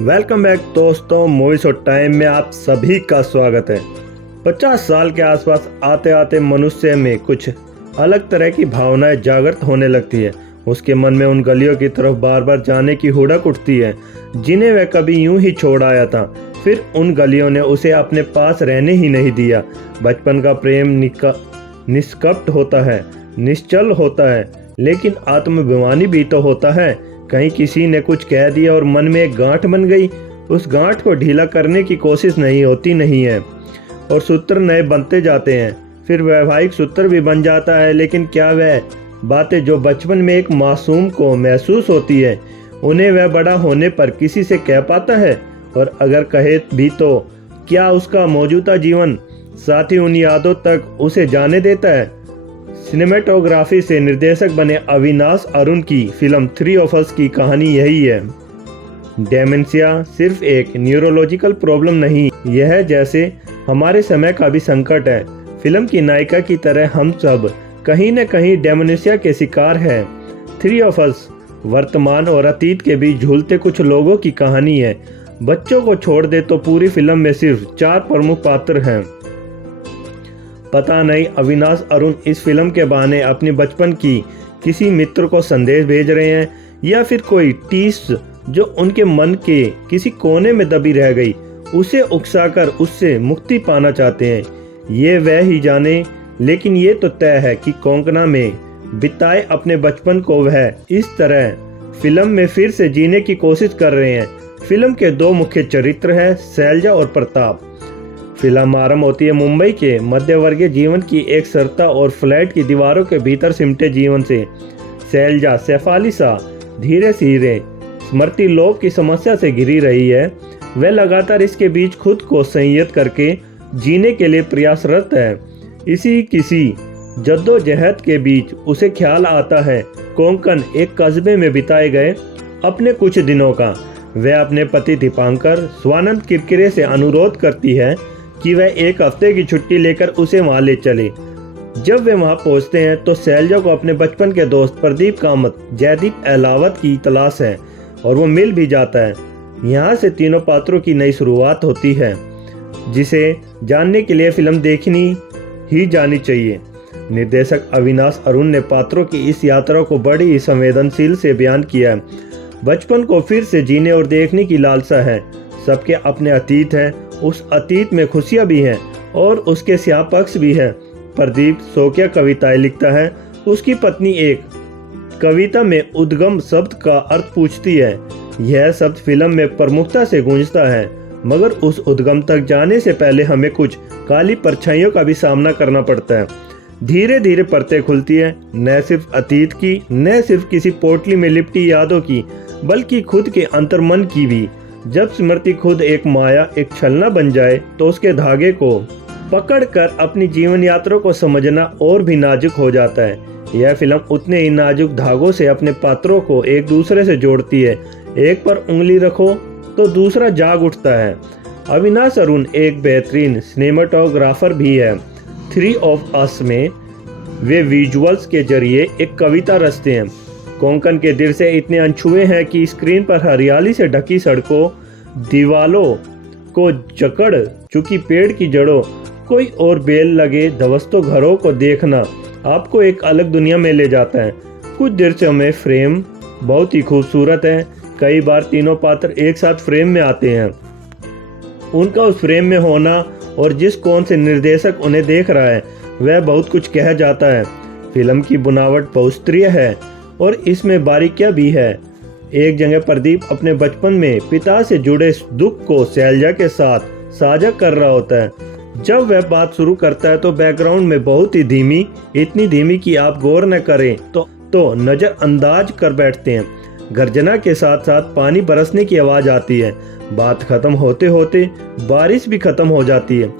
Welcome back दोस्तों, movies और time में आप सभी का स्वागत है। 50 साल के आसपास आते आते मनुष्य में कुछ अलग तरह की भावनाएं जागृत होने लगती है। उसके मन में उन गलियों की तरफ बार बार जाने की हुड़क उठती है जिन्हें वह कभी यूं ही छोड़ आया था। फिर उन गलियों ने उसे अपने पास रहने ही नहीं दिया। बचपन का प्रेम निष्कपट होता है, निश्चल होता है, लेकिन आत्माभिमानी भी तो होता है। कहीं किसी ने कुछ कह दिया और मन में एक गांठ बन गई। उस गांठ को ढीला करने की कोशिश नहीं है और सूत्र नए बनते जाते हैं। फिर वैवाहिक सूत्र भी बन जाता है, लेकिन क्या वह बातें जो बचपन में एक मासूम को महसूस होती है उन्हें वह बड़ा होने पर किसी से कह पाता है? और अगर कहे भी तो क्या उसका मौजूदा जीवन साथी उन यादों तक उसे जाने देता है? सिनेमेटोग्राफी से निर्देशक बने अविनाश अरुण की फिल्म थ्री ऑफ अस की कहानी यही है। डेमेंशिया सिर्फ एक न्यूरोलॉजिकल प्रॉब्लम नहीं, यह जैसे हमारे समय का भी संकट है। फिल्म की नायिका की तरह हम सब कहीं न कहीं डेमेंशिया के शिकार हैं। थ्री ऑफ अस वर्तमान और अतीत के बीच झूलते कुछ लोगों की कहानी है। बच्चों को छोड़ दे तो पूरी फिल्म में सिर्फ 4 प्रमुख पात्र हैं। पता नहीं अविनाश अरुण इस फिल्म के बहाने अपनी बचपन की किसी मित्र को संदेश भेज रहे हैं या फिर कोई टीस जो उनके मन के किसी कोने में दबी रह गई उसे उकसाकर उससे मुक्ति पाना चाहते हैं। ये वह ही जाने, लेकिन ये तो तय है कि कोंकणा में बिताए अपने बचपन को वह इस तरह फिल्म में फिर से जीने की कोशिश कर रहे हैं। फिल्म के 2 मुख्य चरित्र हैं, शैलजा और प्रताप। फिल्म आरंभ होती है मुंबई के मध्यवर्गीय जीवन की एक सरता और फ्लैट की दीवारों के भीतर सिमटे जीवन से। शैलजा शेफाली सा धीरे धीरे स्मृति लोप की समस्या से घिरी रही है। वह लगातार इसके बीच खुद को संयत करके जीने के लिए प्रयासरत है। इसी किसी जद्दोजहद के बीच उसे ख्याल आता है कोंकण एक कस्बे में बिताए गए अपने कुछ दिनों का। वह अपने पति दीपांकर स्वानंद किरकिरे से अनुरोध करती है कि वह 1 हफ्ते की छुट्टी लेकर उसे वहां ले चले। जब वे वहां पहुंचते हैं तो शैलजा को अपने बचपन के दोस्त प्रदीप कामत जयदीप अहलावत की तलाश है और वो मिल भी जाता है। यहाँ से तीनों पात्रों की नई शुरुआत होती है जिसे जानने के लिए फिल्म देखनी ही जानी चाहिए। निर्देशक अविनाश अरुण ने पात्रों की इस यात्रा को बड़ी ही संवेदनशील से बयान किया है। बचपन को फिर से जीने और देखने की लालसा है। सबके अपने अतीत है, उस अतीत में खुशियां भी हैं और उसके स्याह पक्ष भी हैं। प्रदीप शोकिया कविताएं लिखता है। उसकी पत्नी एक कविता में उद्गम शब्द का अर्थ पूछती है। यह शब्द फिल्म में प्रमुखता से गूंजता है, मगर उस उद्गम तक जाने से पहले हमें कुछ काली परछाइयों का भी सामना करना पड़ता है। धीरे धीरे परतें खुलती है, न सिर्फ अतीत की, न सिर्फ किसी पोटली में लिपटी यादों की, बल्कि खुद के अंतर्मन की भी। जब स्मृति खुद एक माया, एक छलना बन जाए तो उसके धागे को पकड़कर अपनी जीवन यात्रा को समझना और भी नाजुक हो जाता है। यह फिल्म उतने ही नाजुक धागों से अपने पात्रों को एक दूसरे से जोड़ती है। एक पर उंगली रखो तो दूसरा जाग उठता है। अविनाश अरुण एक बेहतरीन सिनेमेटोग्राफर भी है। थ्री ऑफ अस में वे विजुअल्स के जरिए एक कविता रचते हैं। कोंकण के दृश्य इतने अनछुए हैं कि स्क्रीन पर हरियाली से ढकी सड़कों, दीवालों को जकड़ चुकी पेड़ की जड़ों, कोई और बेल लगे धवस्तों घरों को देखना आपको एक अलग दुनिया में ले जाता है। कुछ दृश्यों में फ्रेम बहुत ही खूबसूरत है। कई बार तीनों पात्र एक साथ फ्रेम में आते हैं। उनका उस फ्रेम में होना और जिस कोण से निर्देशक उन्हें देख रहा है वह बहुत कुछ कह जाता है। फिल्म की बुनावट बहुस्तरीय है और इसमें बारीकियां भी है। एक जगह प्रदीप अपने बचपन में पिता से जुड़े दुख को शैलजा के साथ साझा कर रहा होता है। जब वह बात शुरू करता है तो बैकग्राउंड में बहुत ही धीमी, इतनी धीमी कि आप गौर न करें तो नजरअंदाज कर बैठते हैं। गर्जना के साथ साथ पानी बरसने की आवाज आती है। बात खत्म होते होते बारिश भी खत्म हो जाती है।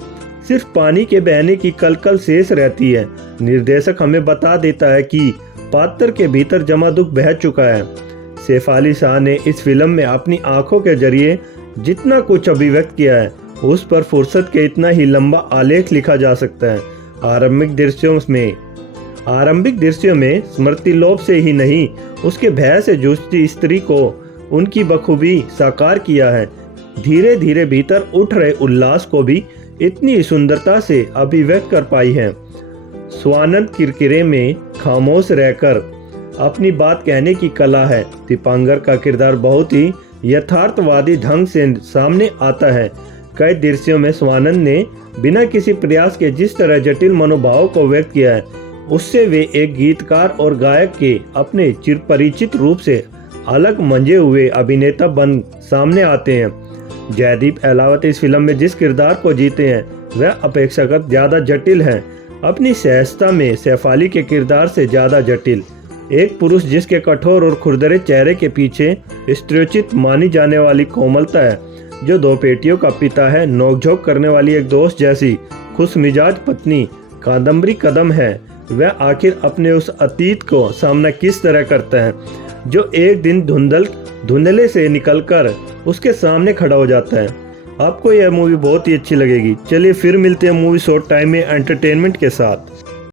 सिर्फ पानी के बहने की कलकल शेष रहती है। निर्देशक हमें बता देता है कि पात्र के भीतर जमा दुख बह चुका है। शेफाली शाह ने इस फिल्म में अपनी आंखों के जरिए जितना कुछ अभिव्यक्त किया है उस पर फुर्सत के इतना ही लंबा आलेख लिखा जा सकता है। आरंभिक दृश्यों में स्मृति लोप से ही नहीं, उसके भय से जूझती स्त्री को उनकी बखूबी साकार किया है। धीरे धीरे भीतर उठ रहे उल्लास को भी इतनी सुंदरता से अभिव्यक्त कर पाई है। स्वानंद किरकिरे में खामोश रहकर अपनी बात कहने की कला है। दीपांकर का किरदार बहुत ही यथार्थवादी ढंग से सामने आता है। कई दृश्यों में स्वानंद ने बिना किसी प्रयास के जिस तरह जटिल मनोभाव को व्यक्त किया है, उससे वे एक गीतकार और गायक के अपने चिरपरिचित रूप से अलग मंजे हुए अभिनेता बन सामने आते हैं। जयदीप अहलावत इस फिल्म में जिस किरदार को जीते हैं वह अपेक्षाकृत ज़्यादा जटिल है, अपनी सहजता में सैफ अली के किरदार से ज़्यादा जटिल। एक पुरुष जिसके कठोर और खुरदरे चेहरे के पीछे स्त्रीचित मानी जाने वाली कोमलता है, जो दो बेटियों का पिता है, नोकझोंक करने वाली एक दोस्त जैसी खुश मिजाज पत्नी कादम्बरी कदम है, वह आखिर अपने उस अतीत को सामना किस तरह करता है जो एक दिन धुंधले से निकलकर उसके सामने खड़ा हो जाता है। आपको यह मूवी बहुत ही अच्छी लगेगी। चलिए फिर मिलते हैं मूवी शॉर्ट टाइम में एंटरटेनमेंट के साथ।